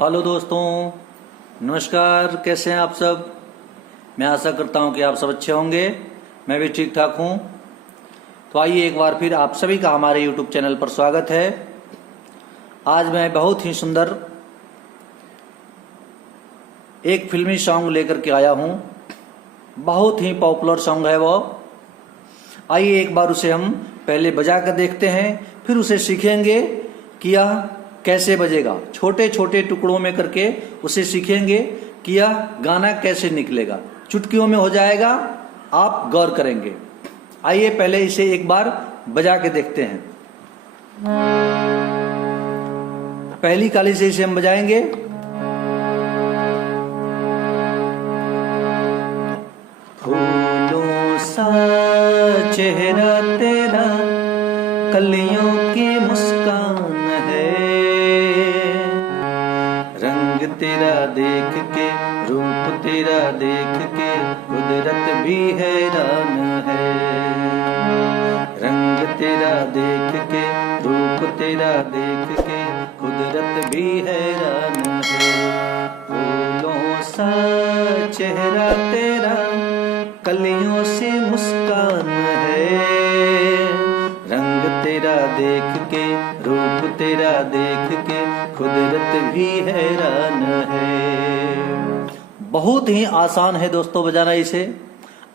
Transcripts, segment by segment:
Hello दोस्तों, नमस्कार। कैसे हैं आप सब? मैं आशा करता हूं कि आप सब अच्छे होंगे। मैं भी ठीक ठाक हूं। तो आइए एक बार फिर आप सभी का हमारे यूट्यूब चैनल पर स्वागत है। आज मैं बहुत ही सुंदर एक फिल्मी सॉन्ग लेकर के आया हूं। बहुत ही पॉपुलर सॉन्ग है वो। आइए एक बार उसे हम पहले बजा कर देखते हैं, फिर उसे सीखेंगे कि यह कैसे बजेगा। छोटे छोटे टुकड़ों में करके उसे सीखेंगे कि यह गाना कैसे निकलेगा। चुटकियों में हो जाएगा, आप गौर करेंगे। आइए पहले इसे एक बार बजा के देखते हैं। पहली कली से इसे हम बजाएंगे। फूलों सा चेहरा तेरा, कलियों की मुस्कान है। रंग तेरा देख के, रूप तेरा देख के, कुदरत भी हैरान है। रंग तेरा देख के, रूप तेरा देख के, कुदरत भी हैरान है। फूलों सा चेहरा तेरा, कलियों से मुस्कान है। रंग तेरा देख के, रूप तेरा देख के, कुदरत भी हैरान है। बहुत ही आसान है दोस्तों बजाना इसे।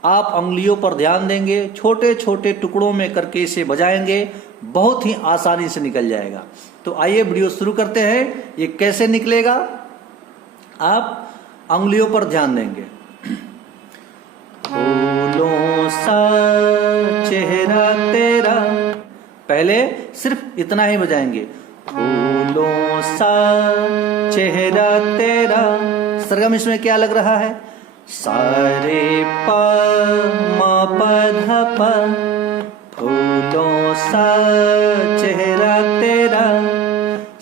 आप उंगलियों पर ध्यान देंगे, छोटे छोटे टुकड़ों में करके इसे बजाएंगे, बहुत ही आसानी से निकल जाएगा। तो आइए वीडियो शुरू करते हैं। ये कैसे निकलेगा, आप उंगलियों पर ध्यान देंगे। फूलों सा चेहरा तेरा, पहले सिर्फ इतना ही बजाएंगे। फूलों सा चेहरा तेरा। सरगम इसमें क्या लग रहा है? सारे पा मा पा धा पा। फूलों सा चेहरा तेरा,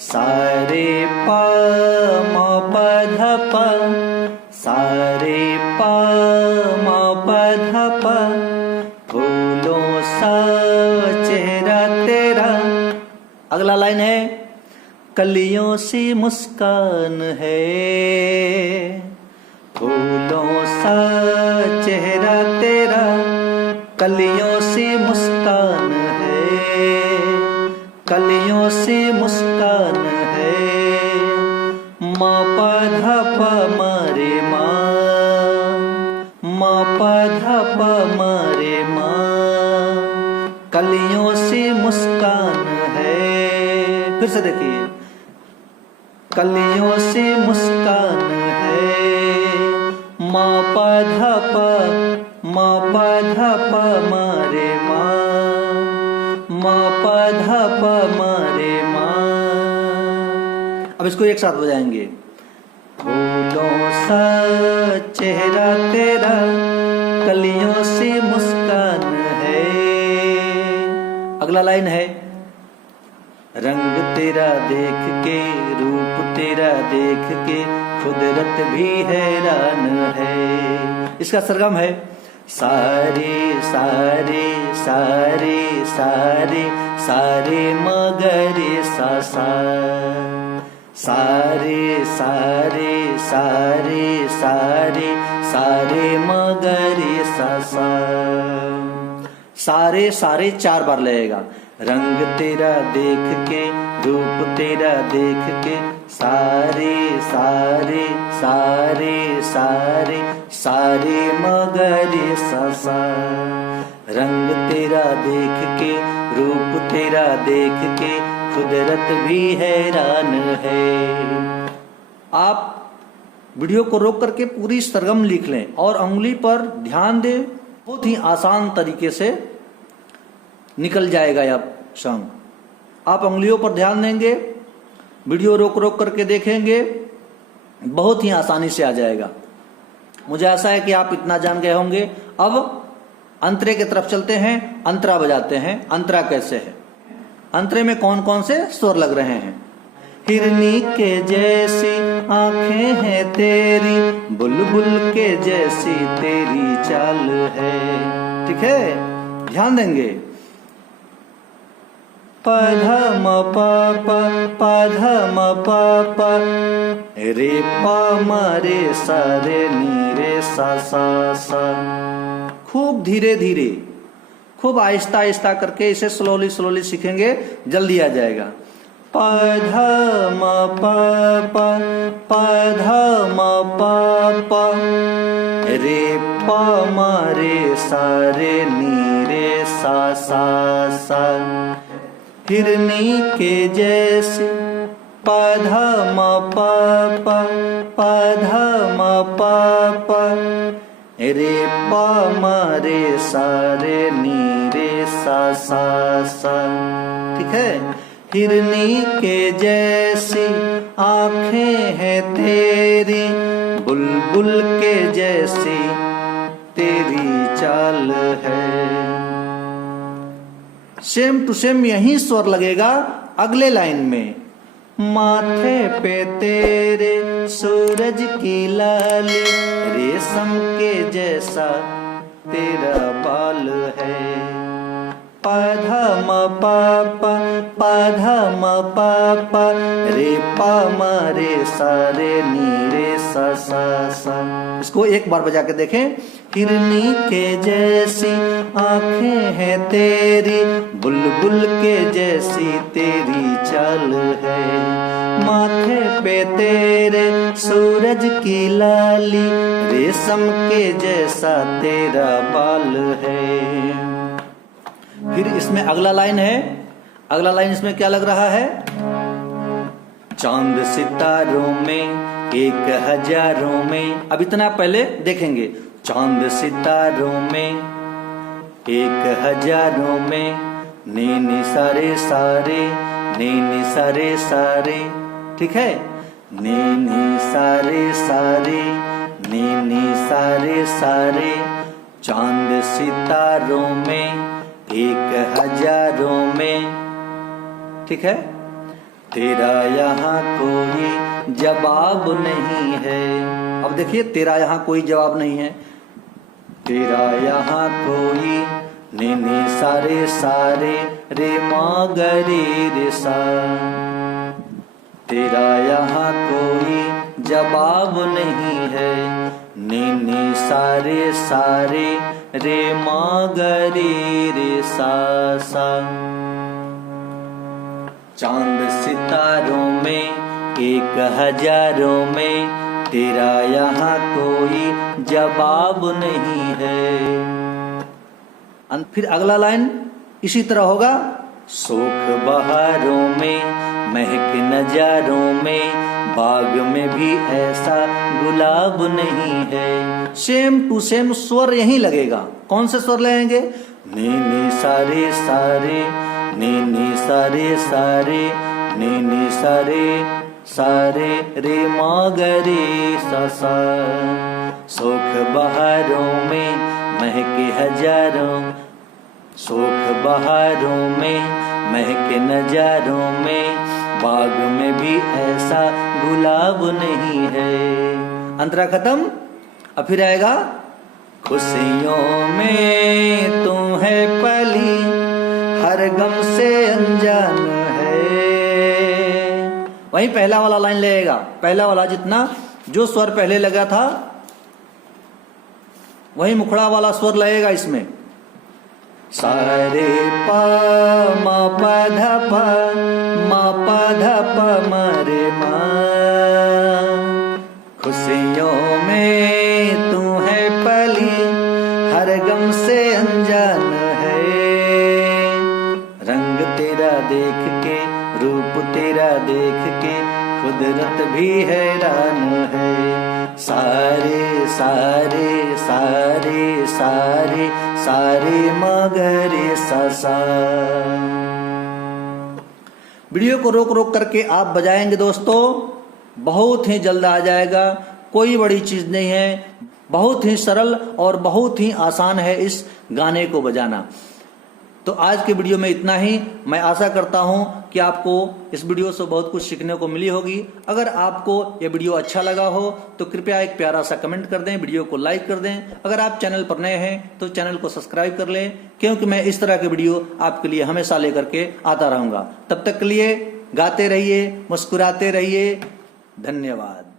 सारे पा मा पा धा पा, सारे पा मा पा धा पा। फूलों सा चेहरा तेरा। अगला लाइन है, कलियों सी मुस्कान है। फूलों सा चेहरा तेरा, कलियों सी मुस्कान है। कलियों सी मुस्कान है। मा पा धा पा मारे माँ, मा पा धा पा मारे माँ। कलियों सी मुस्कान है। फिर से देखिए, कलियों से मुस्कान है। मा पा धा पा, मा पा धा पा मारे माँ, मा पा धा पा मारे माँ। अब इसको एक साथ बजाएंगे। फूलों सा चेहरा तेरा, कलियों से मुस्कान है। अगला लाइन है, रंग तेरा देख के, रूप तेरा देख के, कुदरत भी हैरान है। इसका सरगम है, सारे सारे सारे सारे सारे मगरे सा सा। सारे सारे सारे सारे सारे मगरे सा सा। सारे सारे 4 बार लगेगा। रंग तेरा देख के, रूप तेरा देख के, सारे सारे सारे सारे सारे मगरे सा सा। रंग तेरा देख के, रूप तेरा देख के, कुदरत भी हैरान है। आप वीडियो को रोक करके पूरी सरगम लिख लें और उंगली पर ध्यान दें। बहुत ही आसान तरीके से निकल जाएगा यह सॉन्ग। आप उंगलियों पर ध्यान देंगे, वीडियो रोक रोक करके देखेंगे, बहुत ही आसानी से आ जाएगा। मुझे आशा है कि आप इतना जान गए होंगे। अब अंतरे की तरफ चलते हैं, अंतरा बजाते हैं। अंतरा कैसे है? अंतरे में कौन कौन से स्वर लग रहे हैं? हिरनी के जैसी आंखें हैं तेरी, बुलबुल के जैसी तेरी चाल है। ठीक है, ध्यान देंगे। प ध म प प प ध म प प रे प म रे सा रे नी रे सा सा सा। खूब धीरे धीरे, खूब आहिस्ता आहिस्ता करके इसे स्लोली स्लोली सीखेंगे, जल्दी आ जाएगा। प ध म प प प ध म प प रे प म रे सा रे नी रे सा सा सा। हिरनी के जैसे प ध म प प प ध म प प रे प म रे सा रे नी रे सा सा सा। ठीक है। हिरनी के जैसी आंखें हैं तेरी, बुलबुल के जैसी तेरी चाल है। सेम टू सेम यही स्वर लगेगा अगले लाइन में। माथे पे तेरे सूरज की लाली, रेशम के जैसा तेरा बाल है। प ध म प प प ध म प प रे प म रे सा रे नी रे सा सा सा। इसको एक बार बजा के देखें। हिरनी के जैसी आंखें हैं तेरी, बुलबुल के जैसी तेरी चाल है। माथे पे तेरे सूरज की लाली, रेशम के जैसा तेरा बाल है। फिर इसमें अगला लाइन है, अगला लाइन इसमें क्या लग रहा है? चांद सितारों में एक हजारों में। अब इतना पहले देखेंगे। चांद सितारों में एक हजारों में, नीनी सारे सारे, नीनी सारे सारे। ठीक है। नीनी सारे सारे, नीनी सारे सारे। चांद सितारों में एक हजारों में। ठीक है। तेरा यहाँ कोई जवाब नहीं है। अब देखिए, तेरा यहाँ कोई जवाब नहीं है। तेरा यहाँ कोई, नीनी सारे सारे, रे माँ गरे रे सा। तेरा यहाँ कोई जवाब नहीं है, नीनी सारे सारे, रे माँ गरे रे सा सा। चांद सितारों में एक हजारों में, तेरा यहाँ कोई जवाब नहीं है। फिर अगला लाइन इसी तरह होगा। शोख बहारों में, महक नजारों में, बाग में भी ऐसा गुलाब नहीं है। सेम टू सेम स्वर यही लगेगा। कौन से स्वर लगेंगे? नीनी सारे सारे, नीनी सारे सारे, नीनी सारे सारे, रे माँ गरे सा सा। शोख बहारों में, महके हजारों, शोख बहारों में, महके नजारों में, बाग में भी ऐसा गुलाब नहीं है। अंतरा खत्म। अब फिर आएगा। खुशियों में तू है पली, हर गम से अनजान है। वही पहला वाला लाइन लगेगा। पहला वाला जितना जो स्वर पहले लगा था, वही मुखड़ा वाला स्वर लगेगा इसमें। सारे प म प ध प, म प ध प म रे म। खुशियों में तू है पली, हर गम से अनजान है। रंग तेरा देख के, रूप तेरा देख के, कुदरत भी हैरान है। सारे सारे सारे सारे सारे मगरे सा सा। वीडियो को रोक रोक करके आप बजाएंगे दोस्तों, बहुत ही जल्द आ जाएगा। कोई बड़ी चीज नहीं है, बहुत ही सरल और बहुत ही आसान है इस गाने को बजाना। तो आज के वीडियो में इतना ही। मैं आशा करता हूं कि आपको इस वीडियो से बहुत कुछ सीखने को मिली होगी। अगर आपको यह वीडियो अच्छा लगा हो तो कृपया एक प्यारा सा कमेंट कर दें, वीडियो को लाइक कर दें। अगर आप चैनल पर नए हैं तो चैनल को सब्सक्राइब कर लें, क्योंकि मैं इस तरह के वीडियो आपके लिए हमेशा लेकर के आता रहूंगा। तब तक के लिए गाते रहिए, मुस्कुराते रहिए। धन्यवाद।